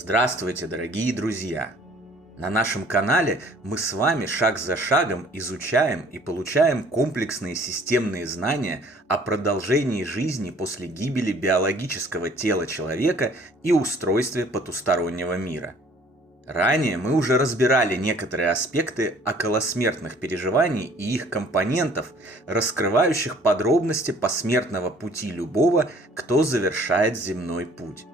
Здравствуйте, дорогие друзья! На нашем канале мы с вами шаг за шагом изучаем и получаем комплексные системные знания о продолжении жизни после гибели биологического тела человека и устройстве потустороннего мира. Ранее мы уже разбирали некоторые аспекты околосмертных переживаний и их компонентов, раскрывающих подробности посмертного пути любого, кто завершает земной путь.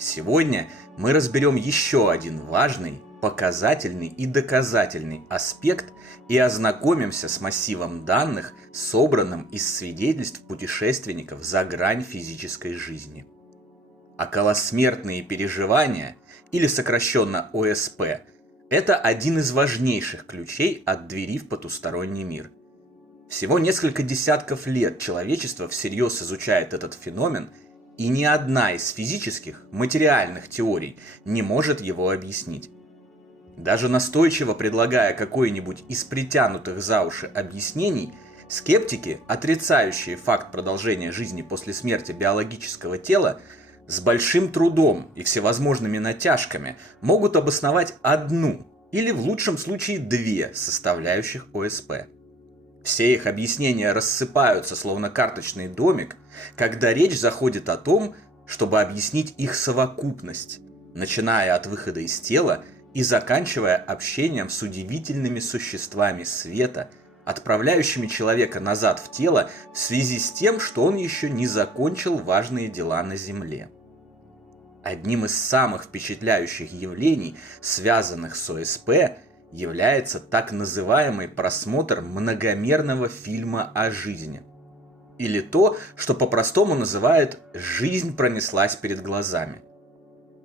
Сегодня мы разберем еще один важный, показательный и доказательный аспект и ознакомимся с массивом данных, собранным из свидетельств путешественников за грань физической жизни. Околосмертные переживания, или сокращенно ОСП, это один из важнейших ключей от двери в потусторонний мир. Всего несколько десятков лет человечество всерьез изучает этот феномен, и ни одна из физических, материальных теорий не может его объяснить. Даже настойчиво предлагая какой-нибудь из притянутых за уши объяснений, скептики, отрицающие факт продолжения жизни после смерти биологического тела, с большим трудом и всевозможными натяжками могут обосновать одну или в лучшем случае две составляющих ОСП. Все их объяснения рассыпаются, словно карточный домик, когда речь заходит о том, чтобы объяснить их совокупность, начиная от выхода из тела и заканчивая общением с удивительными существами света, отправляющими человека назад в тело в связи с тем, что он еще не закончил важные дела на Земле. Одним из самых впечатляющих явлений, связанных с ОСП, является так называемый просмотр многомерного фильма о жизни. Или то, что по-простому называют «жизнь пронеслась перед глазами».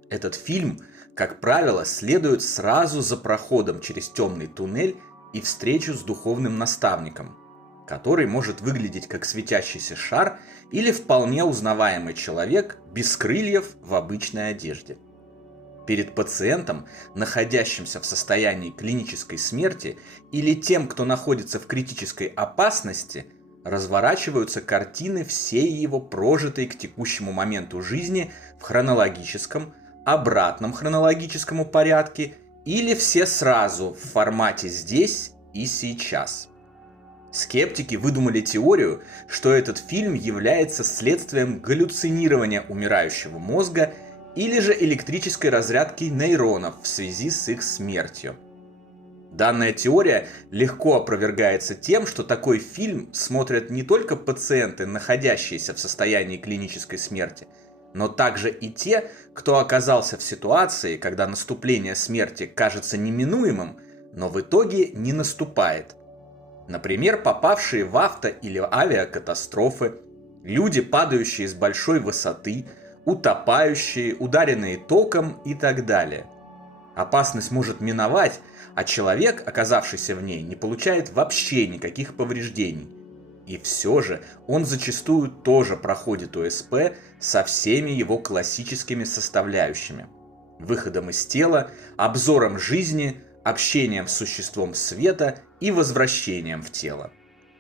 Этот фильм, как правило, следует сразу за проходом через темный туннель и встречу с духовным наставником, который может выглядеть как светящийся шар или вполне узнаваемый человек без крыльев в обычной одежде. Перед пациентом, находящимся в состоянии клинической смерти, или тем, кто находится в критической опасности, разворачиваются картины всей его прожитой к текущему моменту жизни в хронологическом, обратном хронологическому порядке или все сразу в формате «здесь и сейчас». Скептики выдумали теорию, что этот фильм является следствием галлюцинирования умирающего мозга или же электрической разрядки нейронов в связи с их смертью. Данная теория легко опровергается тем, что такой фильм смотрят не только пациенты, находящиеся в состоянии клинической смерти, но также и те, кто оказался в ситуации, когда наступление смерти кажется неминуемым, но в итоге не наступает. Например, попавшие в авто- или авиакатастрофы, люди, падающие с большой высоты, утопающие, ударенные током и так далее. Опасность может миновать, а человек, оказавшийся в ней, не получает вообще никаких повреждений. И все же он зачастую тоже проходит ОСП со всеми его классическими составляющими: выходом из тела, обзором жизни, общением с существом света и возвращением в тело.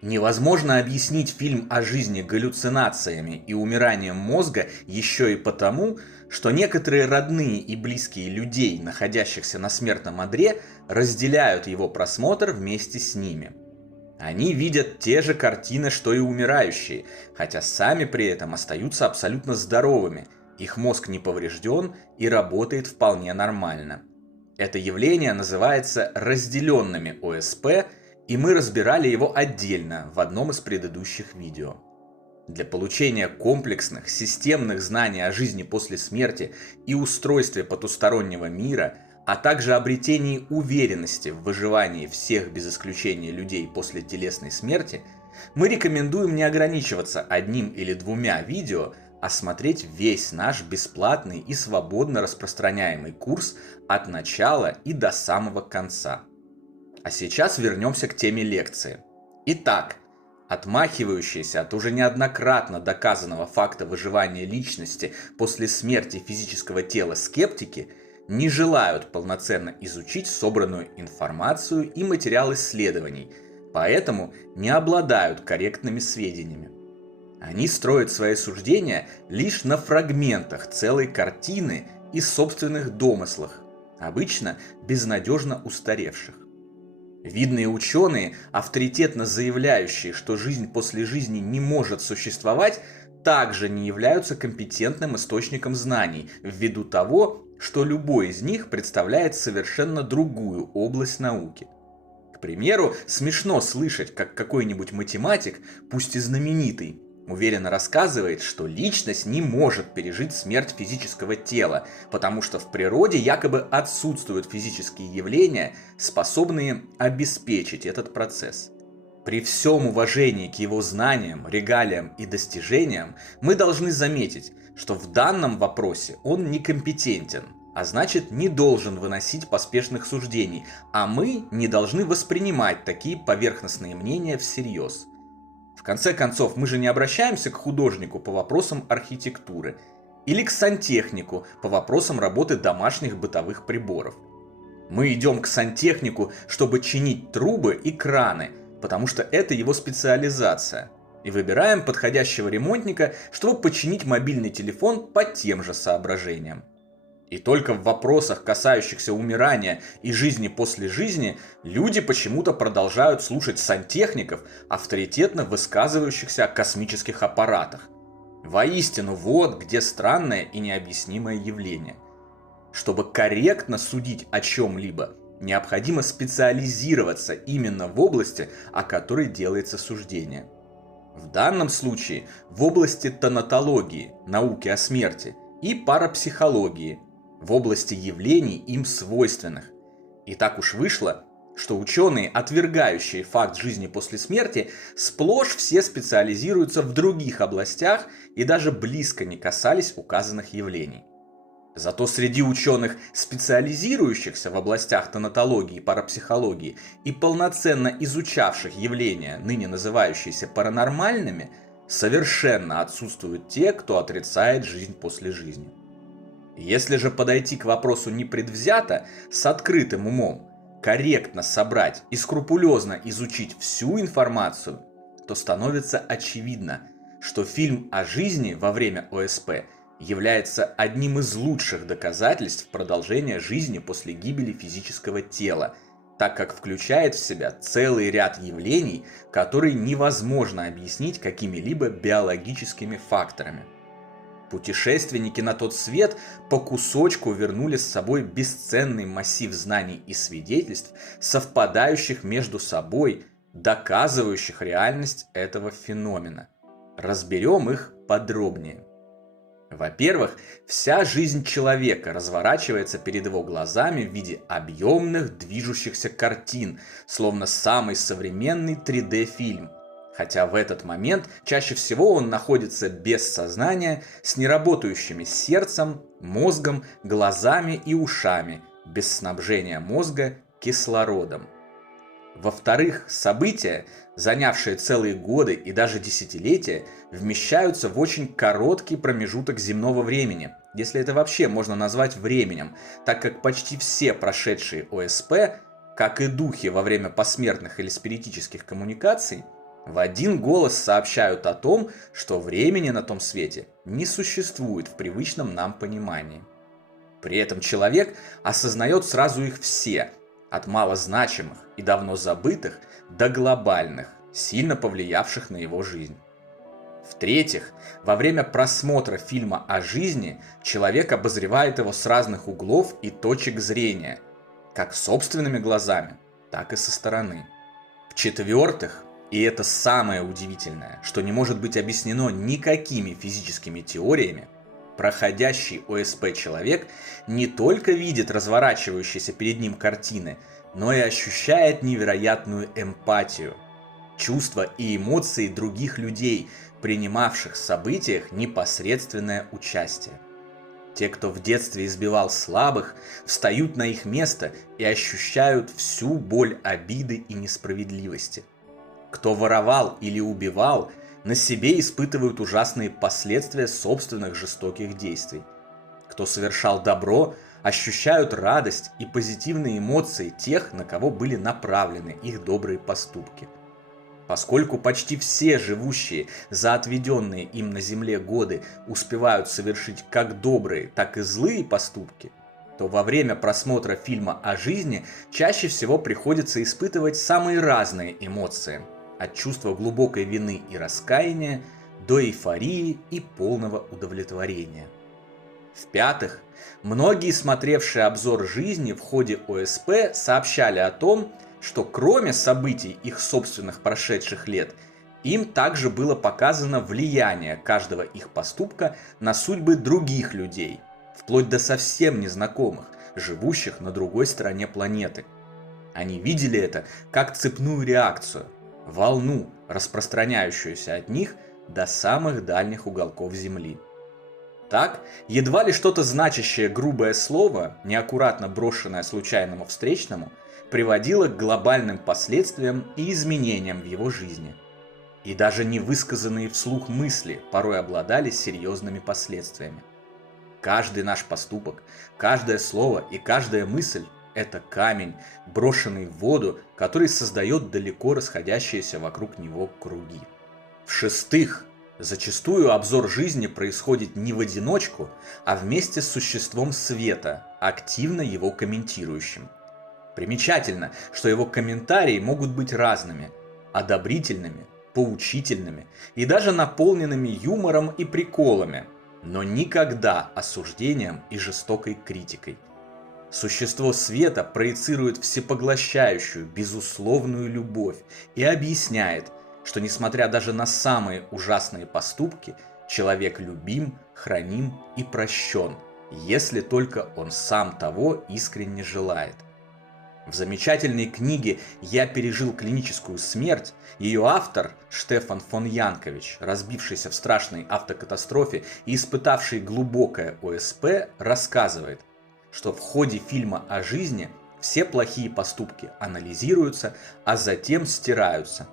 Невозможно объяснить фильм о жизни галлюцинациями и умиранием мозга еще и потому, что некоторые родные и близкие людей, находящихся на смертном одре, разделяют его просмотр вместе с ними. Они видят те же картины, что и умирающие, хотя сами при этом остаются абсолютно здоровыми, их мозг не поврежден и работает вполне нормально. Это явление называется разделенными ОСП, и мы разбирали его отдельно в одном из предыдущих видео. Для получения комплексных, системных знаний о жизни после смерти и устройстве потустороннего мира, а также обретении уверенности в выживании всех без исключения людей после телесной смерти, мы рекомендуем не ограничиваться одним или двумя видео, а смотреть весь наш бесплатный и свободно распространяемый курс от начала и до самого конца. А сейчас вернемся к теме лекции. Итак, отмахивающиеся от уже неоднократно доказанного факта выживания личности после смерти физического тела скептики не желают полноценно изучить собранную информацию и материал исследований, поэтому не обладают корректными сведениями. Они строят свои суждения лишь на фрагментах целой картины и собственных домыслах, обычно безнадежно устаревших. Видные ученые, авторитетно заявляющие, что жизнь после жизни не может существовать, также не являются компетентным источником знаний, ввиду того, что любой из них представляет совершенно другую область науки. К примеру, смешно слышать, как какой-нибудь математик, пусть и знаменитый, уверенно рассказывает, что личность не может пережить смерть физического тела, потому что в природе якобы отсутствуют физические явления, способные обеспечить этот процесс. При всем уважении к его знаниям, регалиям и достижениям, мы должны заметить, что в данном вопросе он некомпетентен, а значит не должен выносить поспешных суждений, а мы не должны воспринимать такие поверхностные мнения всерьез. В конце концов, мы же не обращаемся к художнику по вопросам архитектуры или к сантехнику по вопросам работы домашних бытовых приборов. Мы идем к сантехнику, чтобы чинить трубы и краны, потому что это его специализация, и выбираем подходящего ремонтника, чтобы починить мобильный телефон по тем же соображениям. И только в вопросах, касающихся умирания и жизни после жизни, люди почему-то продолжают слушать сантехников, авторитетно высказывающихся о космических аппаратах. Воистину, вот где странное и необъяснимое явление. Чтобы корректно судить о чем-либо, необходимо специализироваться именно в области, о которой делается суждение. В данном случае в области тонатологии, науки о смерти, и парапсихологии, в области явлений им свойственных. И так уж вышло, что ученые, отвергающие факт жизни после смерти, сплошь все специализируются в других областях и даже близко не касались указанных явлений. Зато среди ученых, специализирующихся в областях тонатологии и парапсихологии и полноценно изучавших явления, ныне называющиеся паранормальными, совершенно отсутствуют те, кто отрицает жизнь после жизни. Если же подойти к вопросу непредвзято, с открытым умом, корректно собрать и скрупулезно изучить всю информацию, то становится очевидно, что фильм о жизни во время ОСП является одним из лучших доказательств продолжения жизни после гибели физического тела, так как включает в себя целый ряд явлений, которые невозможно объяснить какими-либо биологическими факторами. Путешественники на тот свет по кусочку вернули с собой бесценный массив знаний и свидетельств, совпадающих между собой, доказывающих реальность этого феномена. Разберем их подробнее. Во-первых, вся жизнь человека разворачивается перед его глазами в виде объемных движущихся картин, словно самый современный 3D-фильм. Хотя в этот момент чаще всего он находится без сознания, с неработающими сердцем, мозгом, глазами и ушами, без снабжения мозга кислородом. Во-вторых, события, занявшие целые годы и даже десятилетия, вмещаются в очень короткий промежуток земного времени, если это вообще можно назвать временем, так как почти все прошедшие ОСП, как и духи во время посмертных или спиритических коммуникаций, в один голос сообщают о том, что времени на том свете не существует в привычном нам понимании. При этом человек осознает сразу их все, от малозначимых и давно забытых до глобальных, сильно повлиявших на его жизнь. В-третьих, во время просмотра фильма о жизни человек обозревает его с разных углов и точек зрения, как собственными глазами, так и со стороны. В-четвертых, и это самое удивительное, что не может быть объяснено никакими физическими теориями, проходящий ОСП человек не только видит разворачивающиеся перед ним картины, но и ощущает невероятную эмпатию, чувства и эмоции других людей, принимавших в событиях непосредственное участие. Те, кто в детстве избивал слабых, встают на их место и ощущают всю боль обиды и несправедливости. Кто воровал или убивал, на себе испытывают ужасные последствия собственных жестоких действий. Кто совершал добро, ощущают радость и позитивные эмоции тех, на кого были направлены их добрые поступки. Поскольку почти все живущие за отведенные им на Земле годы успевают совершить как добрые, так и злые поступки, то во время просмотра фильма о жизни чаще всего приходится испытывать самые разные эмоции, от чувства глубокой вины и раскаяния до эйфории и полного удовлетворения. В-пятых, многие, смотревшие обзор жизни в ходе ОСП, сообщали о том, что кроме событий их собственных прошедших лет, им также было показано влияние каждого их поступка на судьбы других людей, вплоть до совсем незнакомых, живущих на другой стороне планеты. Они видели это как цепную реакцию, волну, распространяющуюся от них до самых дальних уголков Земли. Так, едва ли что-то значащее грубое слово, неаккуратно брошенное случайному встречному, приводило к глобальным последствиям и изменениям в его жизни. И даже невысказанные вслух мысли порой обладали серьезными последствиями. Каждый наш поступок, каждое слово и каждая мысль – это камень, брошенный в воду, который создает далеко расходящиеся вокруг него круги. В-шестых, зачастую обзор жизни происходит не в одиночку, а вместе с существом света, активно его комментирующим. Примечательно, что его комментарии могут быть разными – одобрительными, поучительными и даже наполненными юмором и приколами, но никогда осуждением и жестокой критикой. Существо света проецирует всепоглощающую, безусловную любовь и объясняет, что несмотря даже на самые ужасные поступки, человек любим, храним и прощен, если только он сам того искренне желает. В замечательной книге «Я пережил клиническую смерть» ее автор Штефан фон Янкович, разбившийся в страшной автокатастрофе и испытавший глубокое ОСП, рассказывает, что в ходе фильма о жизни все плохие поступки анализируются, а затем стираются.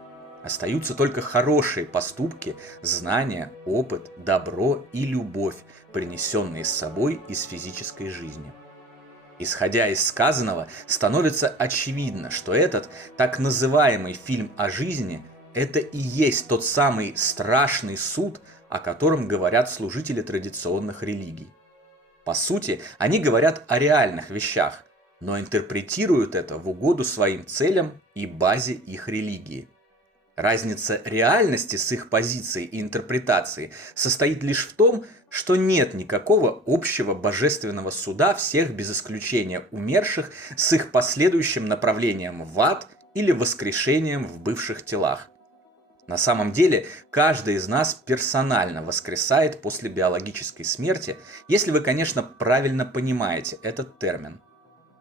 Остаются только хорошие поступки, знания, опыт, добро и любовь, принесенные с собой из физической жизни. Исходя из сказанного, становится очевидно, что этот так называемый фильм о жизни – это и есть тот самый страшный суд, о котором говорят служители традиционных религий. По сути, они говорят о реальных вещах, но интерпретируют это в угоду своим целям и базе их религии. Разница реальности с их позицией и интерпретацией состоит лишь в том, что нет никакого общего божественного суда всех без исключения умерших с их последующим направлением в ад или воскрешением в бывших телах. На самом деле, каждый из нас персонально воскресает после биологической смерти, если вы, конечно, правильно понимаете этот термин.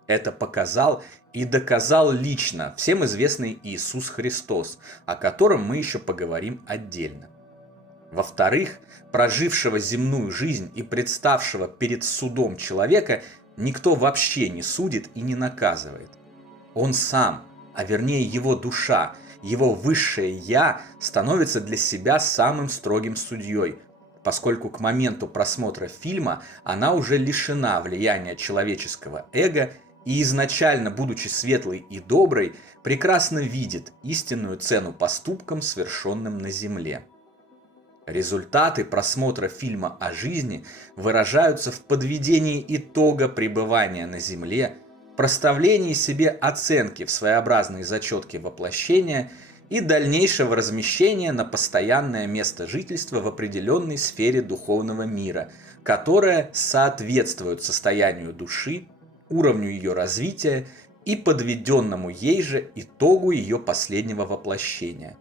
Это показал и доказал лично всем известный Иисус Христос, о котором мы еще поговорим отдельно. Во-вторых, прожившего земную жизнь и представшего перед судом человека никто вообще не судит и не наказывает. Он сам, а вернее его душа, его высшее «я» становится для себя самым строгим судьей, поскольку к моменту просмотра фильма она уже лишена влияния человеческого эго и изначально, будучи светлой и доброй, прекрасно видит истинную цену поступкам, совершенным на земле. Результаты просмотра фильма о жизни выражаются в подведении итога пребывания на Земле, проставлении себе оценки в своеобразной зачетке воплощения и дальнейшего размещения на постоянное место жительства в определенной сфере духовного мира, которая соответствует состоянию души, уровню ее развития и подведенному ей же итогу ее последнего воплощения.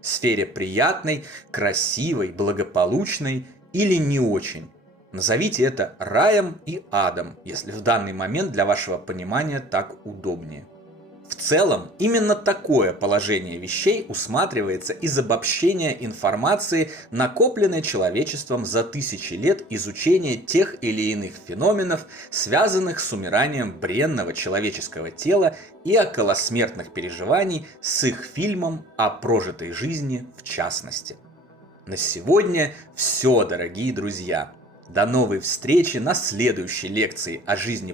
Сфере приятной, красивой, благополучной или не очень. Назовите это раем и адом, если в данный момент для вашего понимания так удобнее. В целом, именно такое положение вещей усматривается из обобщения информации, накопленной человечеством за тысячи лет изучения тех или иных феноменов, связанных с умиранием бренного человеческого тела и околосмертных переживаний с их фильмом о прожитой жизни в частности. На сегодня все, дорогие друзья. До новой встречи на следующей лекции о жизни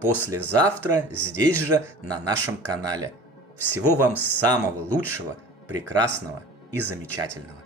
послезавтра, здесь же, на нашем канале. Всего вам самого лучшего. прекрасного и замечательного.